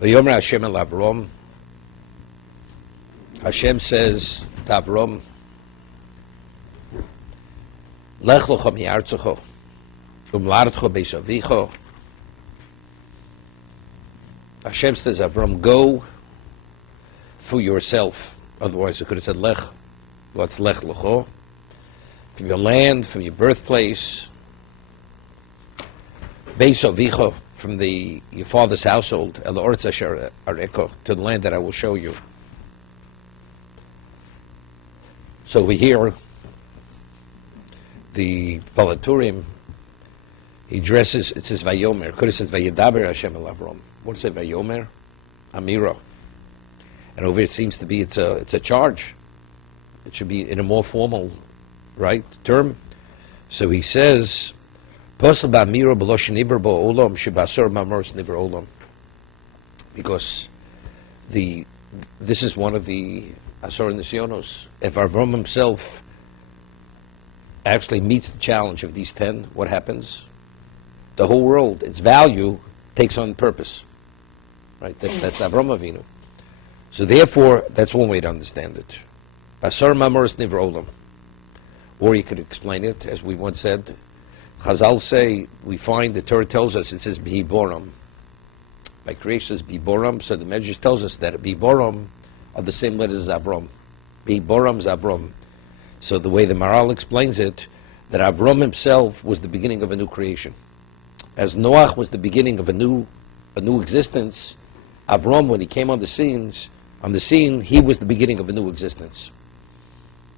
V'yomer Hashem el Avram. Hashem says to Avram, Lech Lecha mi'artzecho, u'mlaretcho beis avicho. Hashem says, Avram, go for yourself. Otherwise, it could have said Lech. What's Lech Lecha? From your land, from your birthplace. Beis avicho, from your father's household, el ha'aretz asher areko, to the land that I will show you. So over here, the Palaturim, he addresses, it says Vayomer. Could have said Vayedaber Hashem el Avram. What does it say, Vayomer? Amira. And over here it seems to be, it's a charge. It should be in a more formal, right, term. So he says, Posel ba'amira b'lo sheniber bo olam shebasor ma'amros niber olam. Because this is one of the Asor Nisyonos. If Avram himself actually meets the challenge of these 10, what happens? The whole world, its value, takes on purpose. Right? That's Avram Avinu. So therefore, that's one way to understand it. Asor ma'amros niber olam. Or you could explain it, as we once said, Chazal say, we find the Torah tells us, it says Biboram. By creation it says Biboram, so the Medrash tells us that Biboram are the same letters as Avram. Biboram is Avram. So the way the Maral explains it, that Avram himself was the beginning of a new creation. As Noach was the beginning of a new existence, Avram, when he came on the scene, he was the beginning of a new existence.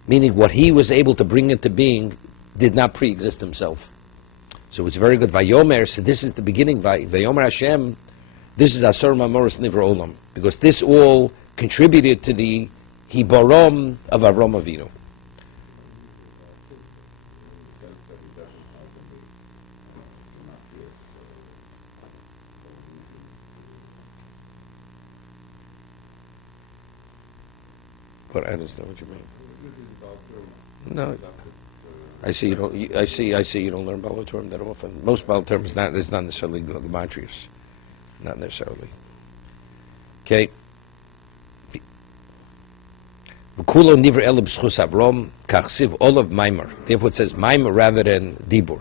Meaning what he was able to bring into being did not pre-exist himself. So it's very good. Vayomer, so this is the beginning. Vayomer Hashem, this is Asar Mamoros Nivra Olam. Because this all contributed to the Hibarom of Avram Avinu. But I understand what you mean. No. I see you don't. I see you don't learn Balaturm that often. Most Balaturm is not necessarily gematrius, not necessarily. Okay. V'kulo nivra elu b'schus Avram kachsiv olav maimer. Therefore, it says maimer rather than dibur.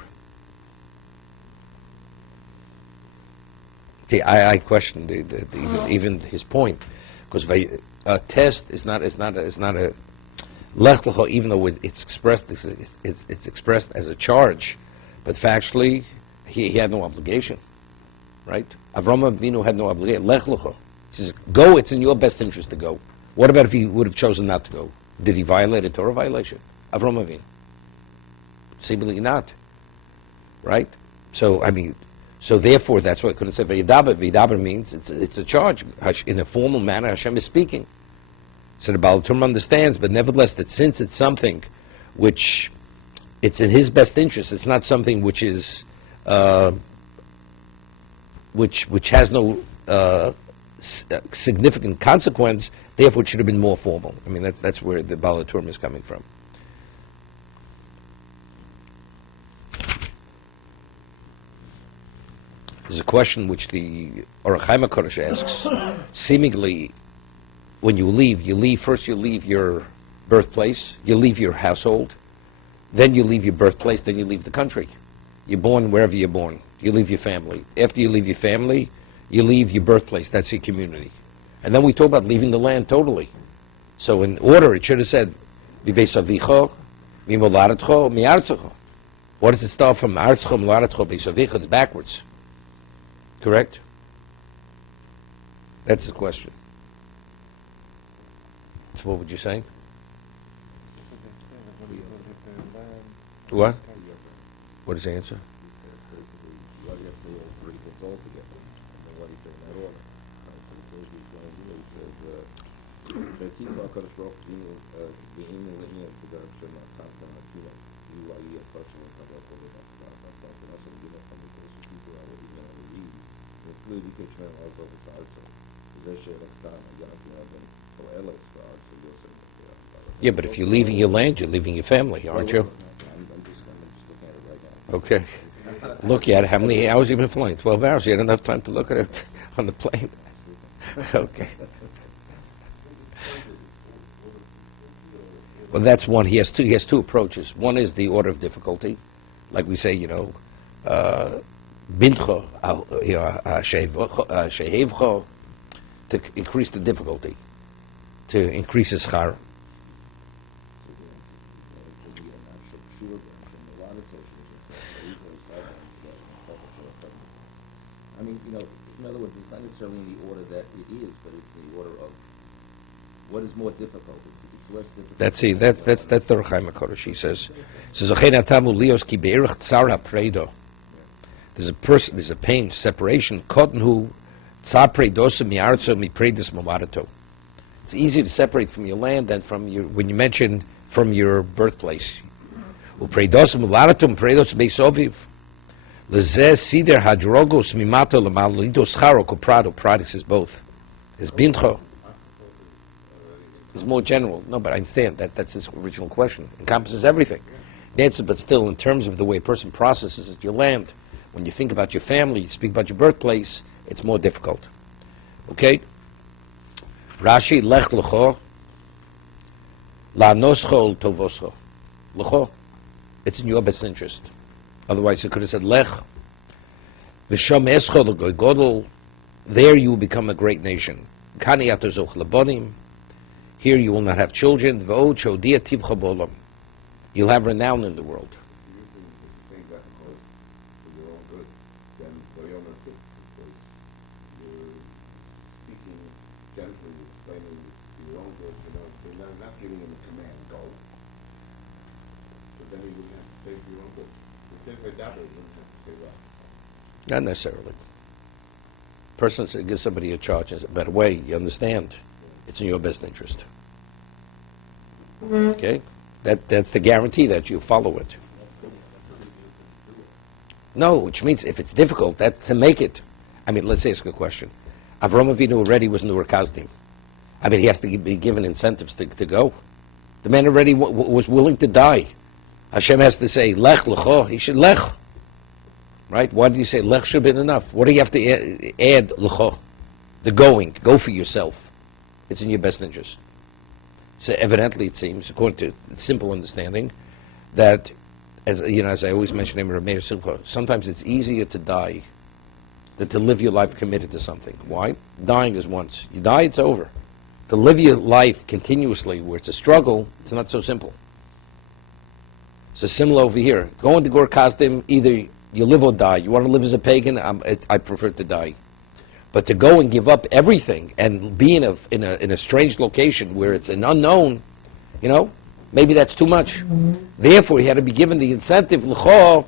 See, I question even his point, because a test is not a Lech Lecha, even though it's expressed as a charge, but factually he had no obligation, right? Avram Avinu had no obligation. Lech Lecha, he says, go. It's in your best interest to go. What about if he would have chosen not to go? Did he violate a Torah violation? Avram Avinu, seemingly not, right? So so therefore that's why I couldn't say V'yidaber. V'yidaber means it's a charge in a formal manner. Hashem is speaking. So the Baal Turm understands, but nevertheless, that since it's something which it's in his best interest, it's not something which is which has no significant consequence. Therefore, it should have been more formal. I mean, that's where the Baal Turm is coming from. There's a question which the Orach Chaim HaKadosh asks. Seemingly, when you leave your birthplace, you leave your household, then you leave your birthplace, then you leave the country. You're born wherever you're born. You leave your family. After you leave your family, you leave your birthplace. That's your community. And then we talk about leaving the land totally. So in order, it should have said, B'beis avicho, mimolaretcho, mi'artzecho. What does it start from? Artzecho, molaretcho, beis avicho. It's backwards. Correct? That's the question. So what would you say? What? What is the answer? Yeah, but if you're leaving your land, you're leaving your family, aren't you? Okay. Look at it. How many hours you've been flying? 12 hours. You had enough time to look at it on the plane. Okay. Well, that's one. He has two approaches. One is the order of difficulty, like we say, bintcho, shehevcho, to increase the difficulty, to increase his schar. I mean, in other words, it's not necessarily in the order that it is, but it's the order of what is more difficult. It's less difficult. That's the Rechaim HaKodesh. He says, there's a pain, separation. It's easy to separate from your land than from when you mention from your birthplace. Pradis is both. Is bintcho. It's more general. No, but I understand that's his original question. Encompasses everything. The answer, but still, in terms of the way a person processes it, your land, when you think about your family, you speak about your birthplace, it's more difficult. Okay? Rashi, Lech Lecha, La Noscho Tovoscho. Lecha, it's in your best interest. Otherwise, you could have said Lech. V'sham Escho L'Godol, there you will become a great nation. Kani Atozoch Labonim, here you will not have children. V'od Shodia Tivcha Bolam, you'll have renown in the world. Not necessarily. Person gives somebody a charge in a better way. You understand? It's in your best interest. Okay? That's the guarantee that you follow it. No, which means if it's difficult, that's to make it. I mean, let's ask a question. Avraham Avinu already was Nur Kazdim. I mean, he has to be given incentives to go. The man already was willing to die. Hashem has to say, Lech Lecha, he should Lech. Right? Why did you say Lech should have been enough? What do you have to add Lecha? The going. Go for yourself. It's in your best interest. So evidently it seems, according to simple understanding, that, as I always mention in Rameir Simcha, sometimes it's easier to die than to live your life committed to something. Why? Dying is once. You die, it's over. To live your life continuously, where it's a struggle, it's not so simple. So similar over here. Going to Gur Kasdim, either you live or die. You want to live as a pagan? I prefer to die. But to go and give up everything and be in a strange location where it's an unknown, maybe that's too much. Therefore, he had to be given the incentive. L'cho,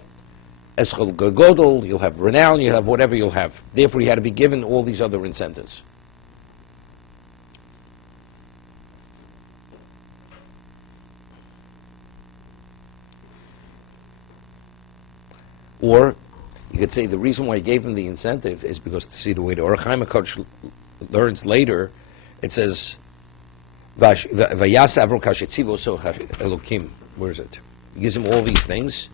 eschol godol, you'll have renown, you'll have whatever you'll have. Therefore, he had to be given all these other incentives. Or you could say the reason why he gave him the incentive is because, to see the way the Orach Chaim HaKadosh learns later, it says, Vayas Avram kashetzivo so Elokim. Where is it? He gives him all these things.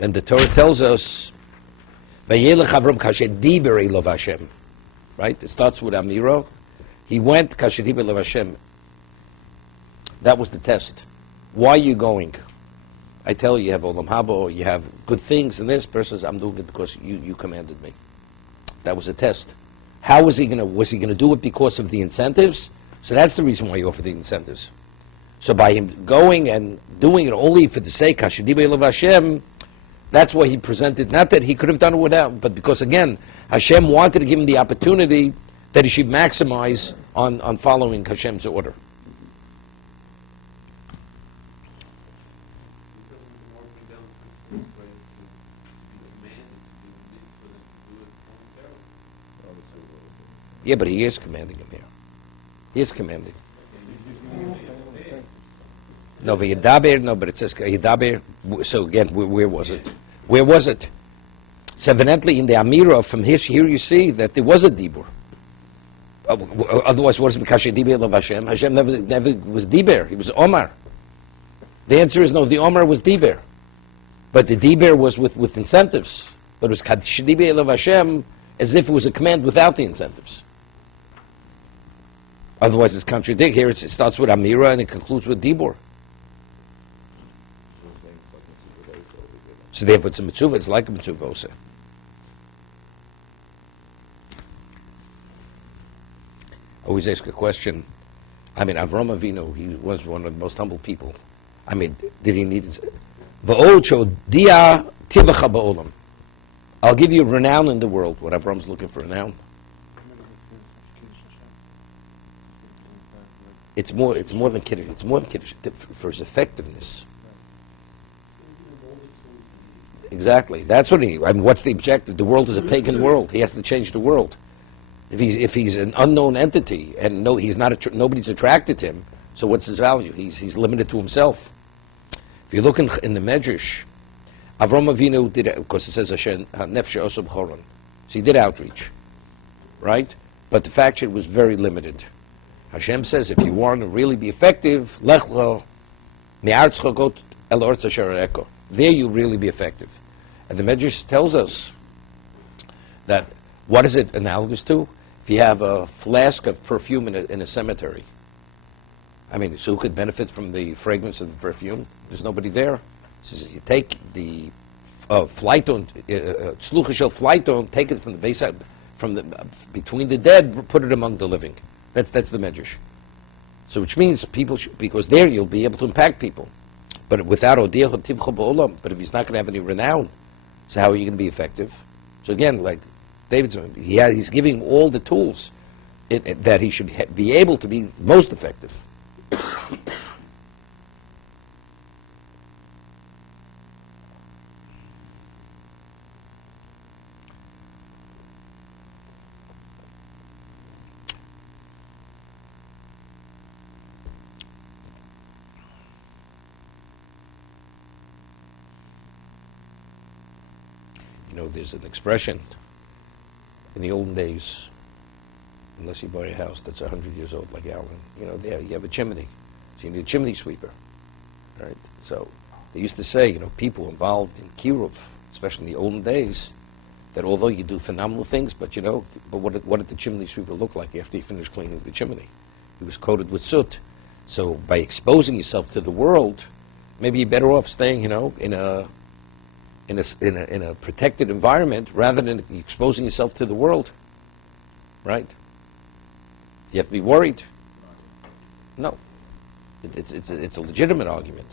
Then the Torah tells us, Vayelech Avram kashediber elov Hashem. Right? It starts with Amiro. He went kashediber elov Hashem. That was the test. Why are you going? I tell you have Olam Haba, you have good things, and this person says, I'm doing it because you commanded me. That was a test. How was he gonna do it because of the incentives? So that's the reason why he offered the incentives. So by him going and doing it only for the sake, Hashediba Elav Hashem, that's why he presented, not that he could have done it without, but because again, Hashem wanted to give him the opportunity that he should maximize on following Hashem's order. Yeah, but he is commanding him here. He is commanding. No, but Yedaber, no, but it says Yedaber. So again, where was it? Where was it? So evidently in the Amira, from here you see that there was a Dibur. Otherwise, what is Mekashe Dibur of Hashem? Hashem never was Dibur. He was Omar. The answer is no, the Omar was Dibur. But the Dibur was with incentives. But it was Kashe Dibur of Hashem as if it was a command without the incentives. Otherwise, it's contradictory. Here it starts with Amira and it concludes with Dibur. So therefore, it's a mitzvah. It's like a mitzvah also. I always ask a question. I mean, Avram Avinu, he was one of the most humble people. I mean, did he need it? I'll give you renown in the world. What Avram's looking for renown. It's more than Kiddush. It's more than Kiddush for his effectiveness. Exactly. That's what he. I mean, what's the objective? The world is a pagan world. He has to change the world. If he's an unknown entity and nobody's attracted to him, so what's his value? He's limited to himself. If you look in the Medrash, Avram Avinu did it, because it says Hashem nefesh osab choron. So he did outreach, right? But the faction was very limited. Hashem says if you want to really be effective, Lech Lecha mi'aretzcha go el oretz asher areko. There you really be effective. And the Medrash tells us that what is it analogous to? If you have a flask of perfume in a cemetery, I mean, so who could benefit from the fragrance of the perfume? There's nobody there. So you take the flyton, sluchashel flyton, take it from the base, between the dead, put it among the living. That's the Medrash. So which means people because there you'll be able to impact people. But without odiyah tivcha ba'olam, but if he's not going to have any renown, so how are you going to be effective? So again, like David's, he's giving all the tools that he should be able to be most effective. You know, there's an expression in the olden days, unless you buy a house that's 100 years old like Alan, you know, there you have a chimney, so you need a chimney sweeper, right? So they used to say, you know, people involved in kiruv, especially in the olden days, that although you do phenomenal things, but you know, but what did the chimney sweeper look like after you finished cleaning the chimney? He was coated with soot. So by exposing yourself to the world, maybe you're better off staying, you know, in a protected environment rather than exposing yourself to the world, right? You have to be worried. No, it's a legitimate argument.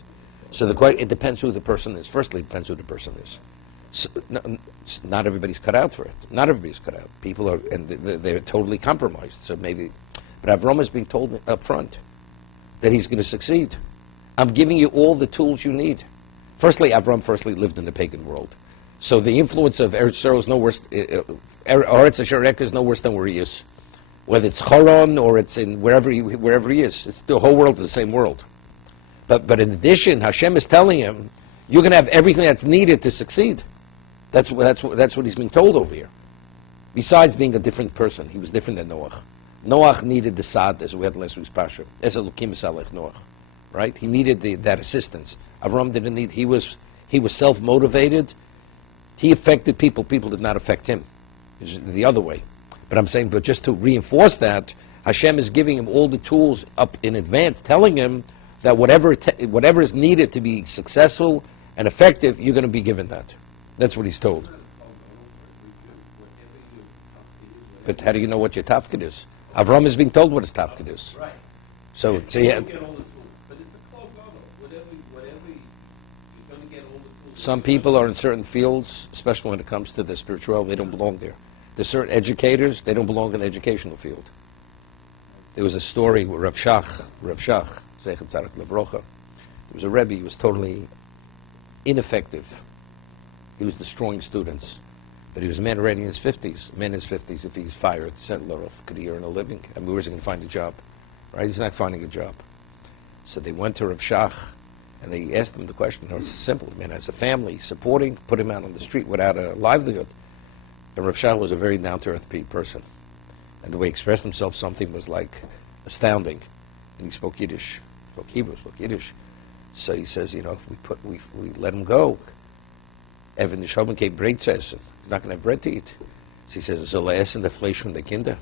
So it depends who the person is. Firstly, it depends who the person is. So, not everybody's cut out for it. Not everybody's cut out. People are, and they're totally compromised. So maybe, but Avram is being told up front that he's going to succeed. I'm giving you all the tools you need. Firstly, Avram lived in the pagan world. So the influence of Eretz Yisrael is no worse, Eretz Asher Areko is no worse than where he is. Whether it's Choron or it's in wherever he is. The whole world is the same world. But in addition, Hashem is telling him, you're going to have everything that's needed to succeed. That's what he's being told over here. Besides being a different person, he was different than Noach. Noach needed the Sad, as we had last week's Pasha. As a Lukim Salech Noach. Right? He needed that assistance. Avram didn't need. He was self-motivated. He affected people. People did not affect him. It was the other way. But I'm saying, but just to reinforce that, Hashem is giving him all the tools up in advance, telling him that whatever is needed to be successful and effective, you're going to be given that. That's what he's told. But how do you know what your tafkid is? Avram is being told what his tafkid is. Right. So yeah. Some people are in certain fields, especially when it comes to the spiritual, they don't belong there. There's certain educators, they don't belong in the educational field. There was a story where Rav Shach, Zeichet Tzarak Lebrocha, there was a Rebbe, he was totally ineffective. He was destroying students. But he was a man already in his 50s. A man in his 50s, if he's fired, sent off, could he earn a living? I mean, where's he going to find a job? Right? He's not finding a job. So they went to Rav Shach, and they asked him the question. No, it's simple. Man has a family, supporting, put him out on the street without a livelihood. And Rav Shach was a very down-to-earth person. And the way he expressed himself, something was like astounding. And he spoke Yiddish, spoke Hebrew, spoke Yiddish. So he says, you know, if we let him go, Evan Nishoben came bread says, he's not going to have bread to eat. So he says, soll essen the Fleisch von der Kinder?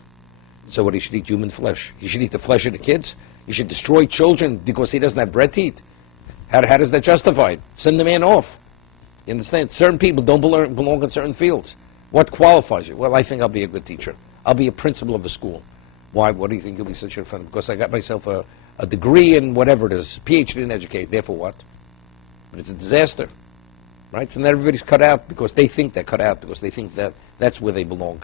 So what, he should eat human flesh? He should eat the flesh of the kids? He should destroy children because he doesn't have bread to eat? How does that justify it? Send the man off. You understand? Certain people don't belong in certain fields. What qualifies you? Well, I think I'll be a good teacher. I'll be a principal of a school. Why? What do you think you'll be such a friend? Because I got myself a degree in whatever it is, PhD in education. Therefore what? But it's a disaster. Right? So then everybody's cut out because they think they're cut out, because they think that that's where they belong.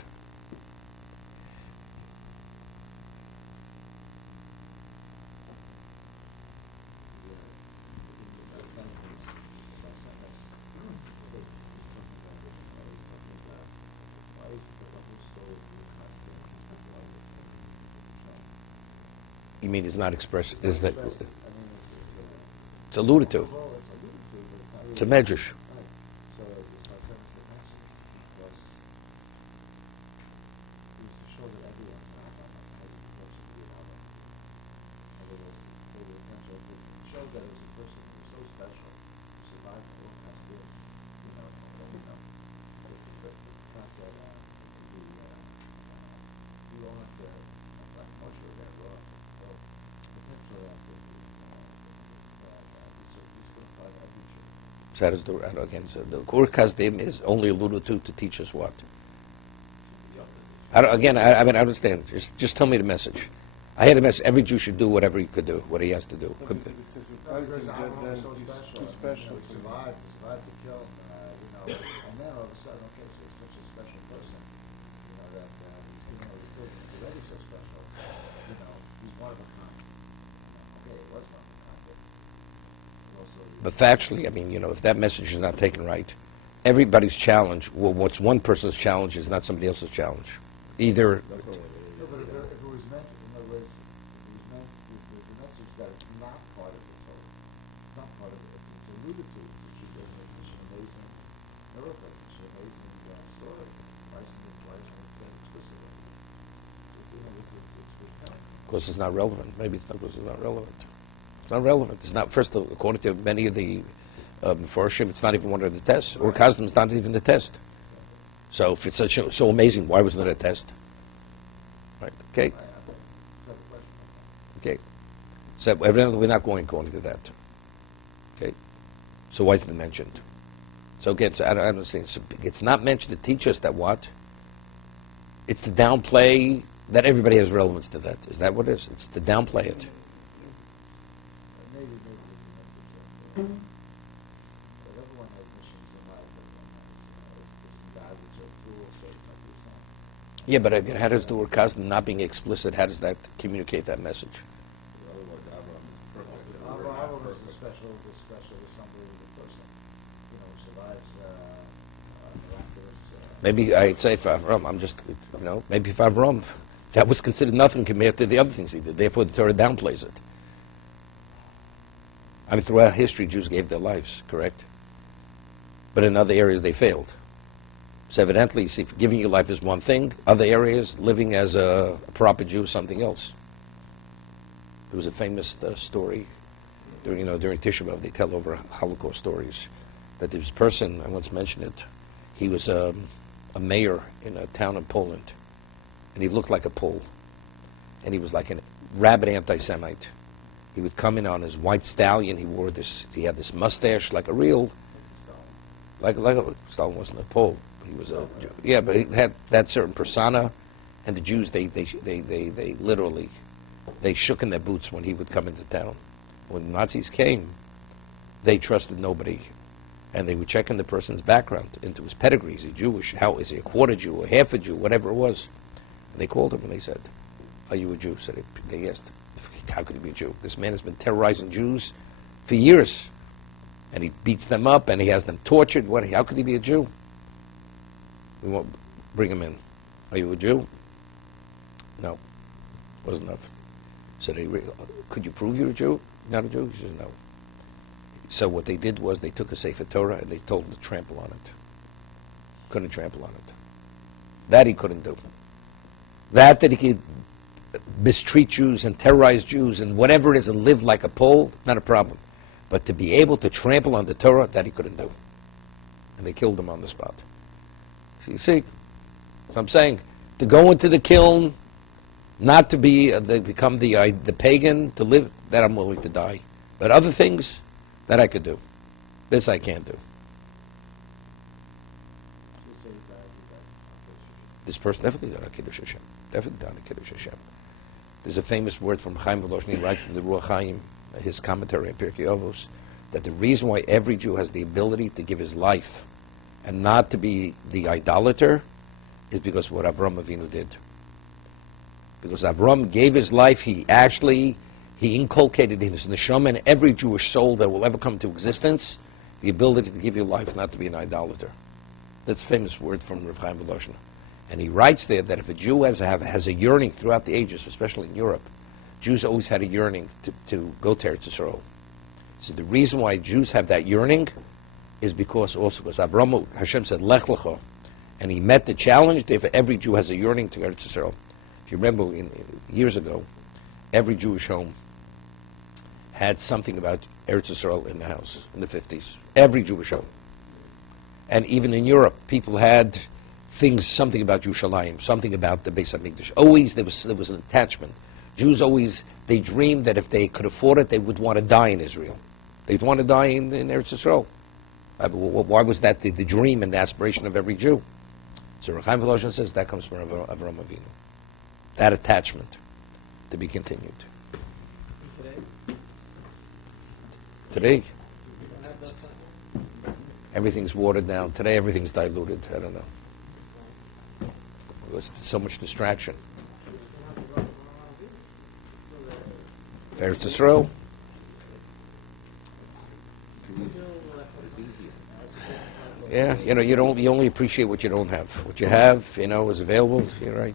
You mean it's not expressed? Is that it's alluded to? It's a medrash. So that is again, so the Kur Kasdim is only alluded to teach us what? I mean, I understand. Just tell me the message. I had a message. Every Jew should do whatever he could do, what he has to do. Because Abraham was so special. He survived the kill, and then all of a sudden, okay, so he's such a special person, that he's giving all the children. He's already so special, he's one of a kind. Okay, he was one of a kind, but factually, I mean, if that message is not taken right, everybody's challenge, well, what's one person's challenge is not somebody else's challenge. Either... No, but if it was meant, in other words, if it was meant, there's a message that it's not part of the Torah. It's not part of it. It's alluded to. It's such an amazing miracle. It's such an amazing story. Twice and it's said explicitly. It's repellent. Of course, it's not relevant. Maybe it's not because it's not relevant. It's not relevant. It's not, first, according to many of the Mepharshim, it's not even one of the tests. Or Kazdim is not even the test. So if it's so amazing, why wasn't it a test? Right, okay? Okay. So evidently we're not going according to that. Okay? So why isn't it mentioned? So again, I don't understand. So it's not mentioned to teach us that what? It's to downplay that everybody has relevance to that. Is that what it is? It's to downplay it. Maybe it's a message. But everyone has missions in life. Everyone has, it's so cruel, so it's like it's not. Yeah, but again, how does the word Kazdim not being explicit, how does that communicate that message? Abraham is special is unbelievable person. Who survives miraculous. Maybe I'd say for Avram, maybe for Avram, that was considered nothing compared to the other things he did. Therefore, the Torah downplays it. I mean, throughout history, Jews gave their lives, correct? But in other areas, they failed. So evidently, you see, giving your life is one thing. Other areas, living as a proper Jew is something else. There was a famous story during Tisha B'Av. They tell over Holocaust stories that there was a person, I once mentioned it, he was a mayor in a town in Poland, and he looked like a Pole, and he was like a rabid anti-Semite. He would come in on his white stallion. He had this mustache like a real, Stalin wasn't a Pole, but he was a Jew. Yeah, but he had that certain persona, and the Jews, they literally, they shook in their boots when he would come into town. When the Nazis came, they trusted nobody, and they would check in the person's background, into his pedigree. Is he Jewish? How is he a quarter Jew, a half a Jew, whatever it was? And they called him and they said, "Are you a Jew?" So they asked, "How could he be a Jew? This man has been terrorizing Jews for years, and he beats them up and he has them tortured. How could he be a Jew? We won't bring him in. Are you a Jew?" No, wasn't enough. So could you prove you're a Jew? Not a Jew? He says no. So what they did was they took a Sefer Torah and they told him to trample on it. Couldn't trample on it. That he couldn't do. That he could mistreat Jews and terrorize Jews and whatever it is and live like a Pole, not a problem. But to be able to trample on the Torah, that he couldn't do. And they killed him on the spot. So you see, so I'm saying, to go into the kiln Not to be become the pagan, to live, that I'm willing to die. But other things, that I could do. This I can't do. This person definitely done a Kiddush Hashem. Definitely done a Kiddush Hashem. There's a famous word from Chaim Voloshin. He writes in the Ruach Chaim, his commentary on Pirkei Avos, that the reason why every Jew has the ability to give his life and not to be the idolater is because of what Avram Avinu did. Because Avram gave his life, he inculcated in his neshama and every Jewish soul that will ever come to existence the ability to give your life, not to be an idolater. That's a famous word from Rav Chaim Voloshin. And he writes there that if a Jew has a yearning throughout the ages, especially in Europe, Jews always had a yearning to go to Eretz Yisrael. So the reason why Jews have that yearning is because Abraham, Hashem said, Lech Lecha, and he met the challenge. Therefore, every Jew has a yearning to Eretz Yisrael. If you remember, years ago, every Jewish home had something about Eretz Yisrael in the house in the 50s. Every Jewish home. And even in Europe, people had something about Yerushalayim, something about the Beis HaMikdash. Always there was an attachment. Jews always, they dreamed that if they could afford it, they would want to die in Israel. They'd want to die in Eretz Yisrael. Why was that the dream and the aspiration of every Jew? So Rav Chaim Voloshin says that comes from Avraham Avinu. That attachment to be continued. Today, everything's watered down. Today, everything's diluted. I don't know. There's so much distraction. Eretz Yisrael. Yeah, you only appreciate what you don't have. What you have, is available. You're right.